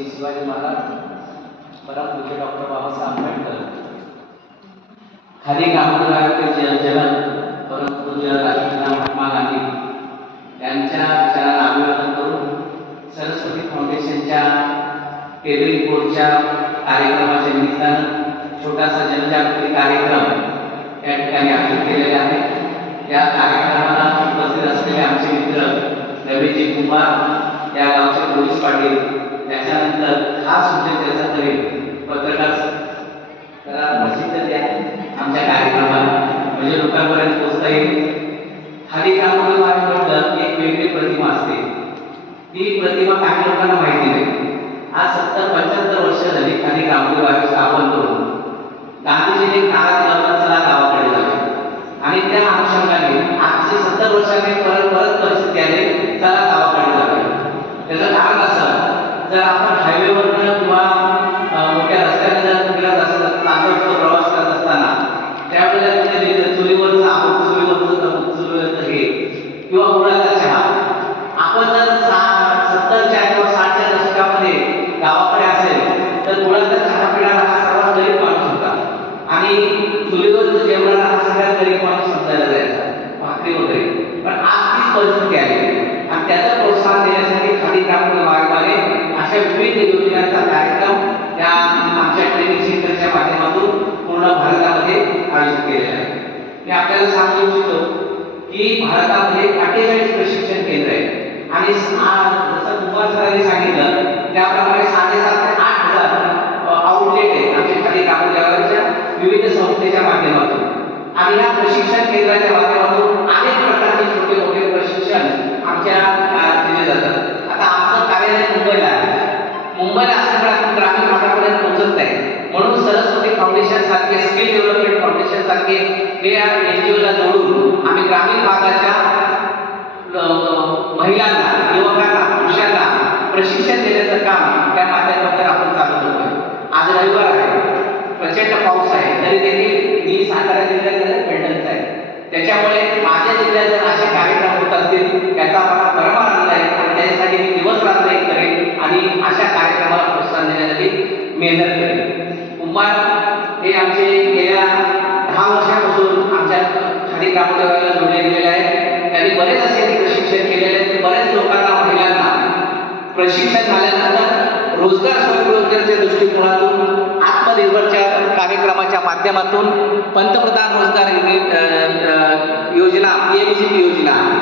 श्री शिवाजी महाराज, परमपूज्य डॉक्टर बाबासाहेब आंबेडकर, खादी कामगारांचे जनक परमपूज्य राष्ट्रपिता महात्मा गांधी यांच्या विचारांना अभिवादन करून सरस्वती फाउंडेशनच्या टेबल कोडच्या कार्यक्रमाच्या निमित्तानं छोटासा जनजागृती कार्यक्रम या ठिकाणी आयोजित केलेला आहे। या कार्यक्रमाला उपस्थित असलेले आमचे मित्र रवीजी कुमार या गावचे पोलीस पाटील, त्याच्यानंतर खास उद्देशाचा तरी पत्रकार प्रसिद्ध द्या आमच्या कार्यक्रमाला, म्हणजे लोकांपर्यंत पोहोचता येईल। खादी कामगारांबद्दल एक वेगळी प्रतिमा असते, ती प्रतिमा काही लोकांना माहिती नाही। आज 70-75 वर्ष झाली खादी कामगार स्थापन करून गांधीजींनी नारा दिला, चला गावाकडे जाऊया, आणि त्या अनुषंगाने आजचे 70 वर्षांनी परत परिस्थिती आली, चला गावाकडे जाऊया। त्याचं कारण असं, जर आपण हायवेवरनं किंवा मोठ्या रस्त्याने जर फिरत असत चालत प्रवास करत असताना त्यावेळेला चुलीवरचं आंबट, चुलीवरचं हे किंवा गुळाचा चहा, आपण जर 70च्या किंवा 60च्या दशकामध्ये गावाकडे असेल तर गुळाचा चहा पिणारा हा सर्वात गरीब माणूस होता, आणि चुलीवरचं जेवणारा हा सगळ्यात गरीब माणूस समजायला जायचा, भाकरी वगैरे। पण आज तीच परिस्थिती आली, आणि त्याचं प्रोत्साहन देण्यासाठी खादी कामगार मार्गाने अशा विविध योजनांचा कार्यक्रम त्या आमच्या ट्रेनिंग सेंटरच्या माध्यमातून पूर्ण भारतामध्ये आयोजित केलेला आहे। मी आपल्याला सांगू इच्छितो की भारतामध्ये 48 प्रशिक्षण केंद्र आहेत, आणि जसं कुमार सरांनी सांगितलं त्याप्रमाणे 7,500 ते 8,000 आउटलेट आहेत आमच्या खादी कामगारांच्या विविध संस्थेच्या माध्यमातून, आणि या प्रशिक्षण केंद्राच्या माध्यमातून अनेक प्रकारचे छोटे मोठे प्रशिक्षण आमच्या दिले जातात। आता आमचं कार्यालय मुंबईला आहे, मुंबईला असल्यामुळे ग्रामीण भागापर्यंत पोहोचत नाही, म्हणून सरस्वती फाउंडेशन सारखे, स्किल डेव्हलपमेंट फाउंडेशन सारखे हे एनजीओला जोडून आम्ही ग्रामीण भागाच्या महिलांना, युवकांना, पुरुषांना प्रशिक्षण देण्याचं काम त्या माध्यमातून आपण चालू करतोय। आज रविवार आहे, प्रचंड पाऊस आहे, तरी देखील मी सातारा जिल्ह्यात पेंडन्स आहे, त्याच्यामुळे माझ्या जिल्ह्यात जर असे कार्यक्रम होत असतील त्याचा मला परम आनंद आहे, आणि त्याच्यासाठी मी दिवस रात्र एक करेन आणि अशा कार्यक्रमाला प्रोत्साहन देण्यासाठी मेहनत करेन। कुमार हे आमचे गेल्या 10 वर्षापासून आमच्या खादी कामगाराला जोडले गेलेले आहे। त्यांनी बरेच असे प्रशिक्षण केलेले आहेत, बरेच लोकांना, महिलांना प्रशिक्षण झाल्यानंतर रोजगार स्वयंरोजगाराच्या दृष्टिकोनातून आत्मनिर्भरच्या कार्यक्रमाच्या माध्यमातून पंतप्रधान रोजगार योजना, PMGP योजना